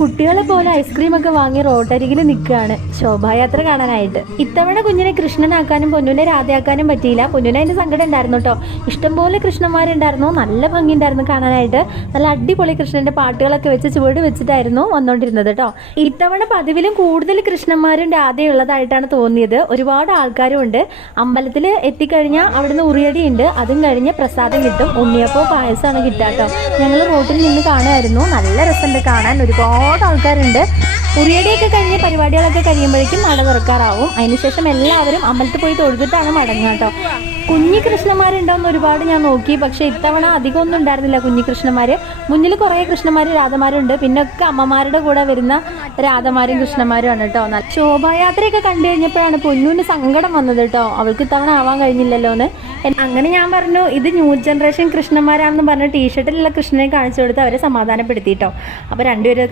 കുട്ടികളെ പോലെ ഐസ്ക്രീം ഒക്കെ വാങ്ങി റോഡരികിൽ നിൽക്കുകയാണ് ശോഭായാത്ര കാണാനായിട്ട്. ഇത്തവണ കുഞ്ഞിനെ കൃഷ്ണനാക്കാനും പൊന്നുനെ രാധയാക്കാനും പറ്റിയില്ല. പൊന്നുനെ അതിന്റെ സങ്കടം ഉണ്ടായിരുന്നു കേട്ടോ. ഇഷ്ടംപോലെ കൃഷ്ണന്മാരുണ്ടായിരുന്നു, നല്ല ഭംഗി ഉണ്ടായിരുന്നു കാണാനായിട്ട്. നല്ല അടിപൊളി കൃഷ്ണന്റെ പാട്ടുകളൊക്കെ വെച്ച് ചുവട് വെച്ചിട്ടായിരുന്നു വന്നോണ്ടിരുന്നത് കേട്ടോ. ഇത്തവണ പതിവിലും കൂടുതൽ കൃഷ്ണന്മാരും രാധയുള്ളതായിട്ടാണ് തോന്നിയത്. ഒരുപാട് ആൾക്കാരും ഉണ്ട്. അമ്പലത്തിൽ എത്തിക്കഴിഞ്ഞാൽ അവിടുന്ന് ഉറിയടി ഉണ്ട്, അതും കഴിഞ്ഞ് പ്രസാദം കിട്ടും. ഉണ്ണിയപ്പോ പായസമാണ് കിട്ടാട്ടോ. ഞങ്ങൾ റോട്ടിൽ നിന്ന് കാണുമായിരുന്നു. നല്ല രസമുണ്ട് കാണാൻ, ഒരുപാട് ആൾക്കാരുണ്ട്. ഉറിയടിയൊക്കെ കഴിഞ്ഞ് പരിപാടികളൊക്കെ കഴിയുമ്പോഴേക്കും നട തുറക്കാറാവും. അതിനുശേഷം എല്ലാവരും അമ്പലത്തിൽ പോയി തൊഴുതിട്ടാണ് മടങ്ങുക കേട്ടോ. കുഞ്ഞി കൃഷ്ണന്മാരുണ്ടോയെന്ന് ഒരുപാട് ഞാൻ നോക്കി, പക്ഷെ ഇത്തവണ അധികം ഒന്നും ഉണ്ടായിരുന്നില്ല കുഞ്ഞി കൃഷ്ണന്മാർ. മുന്നിൽ കുറേ കൃഷ്ണന്മാരും രാധമാരുണ്ട്, പിന്നെ ഒക്കെ അമ്മമാരുടെ കൂടെ വരുന്ന രാധമാരും കൃഷ്ണന്മാരും ആണ് കേട്ടോ. ശോഭായാത്രയൊക്കെ കണ്ടു കഴിഞ്ഞപ്പോഴാണ് പൊന്നൂന് സങ്കടം വന്നത് കേട്ടോ. അവൾക്ക് ഇത്തവണ ആവാൻ കഴിഞ്ഞില്ലല്ലോ എന്ന്. അങ്ങനെ ഞാൻ പറഞ്ഞു ഇത് ന്യൂ ജനറേഷൻ കൃഷ്ണന്മാരാണെന്ന് പറഞ്ഞ് ടീഷർട്ടിലുള്ള കൃഷ്ണനെ കാണിച്ചു കൊടുത്ത് അവരെ സമാധാനപ്പെടുത്തിയിട്ടോ. അപ്പോൾ രണ്ടുപേരും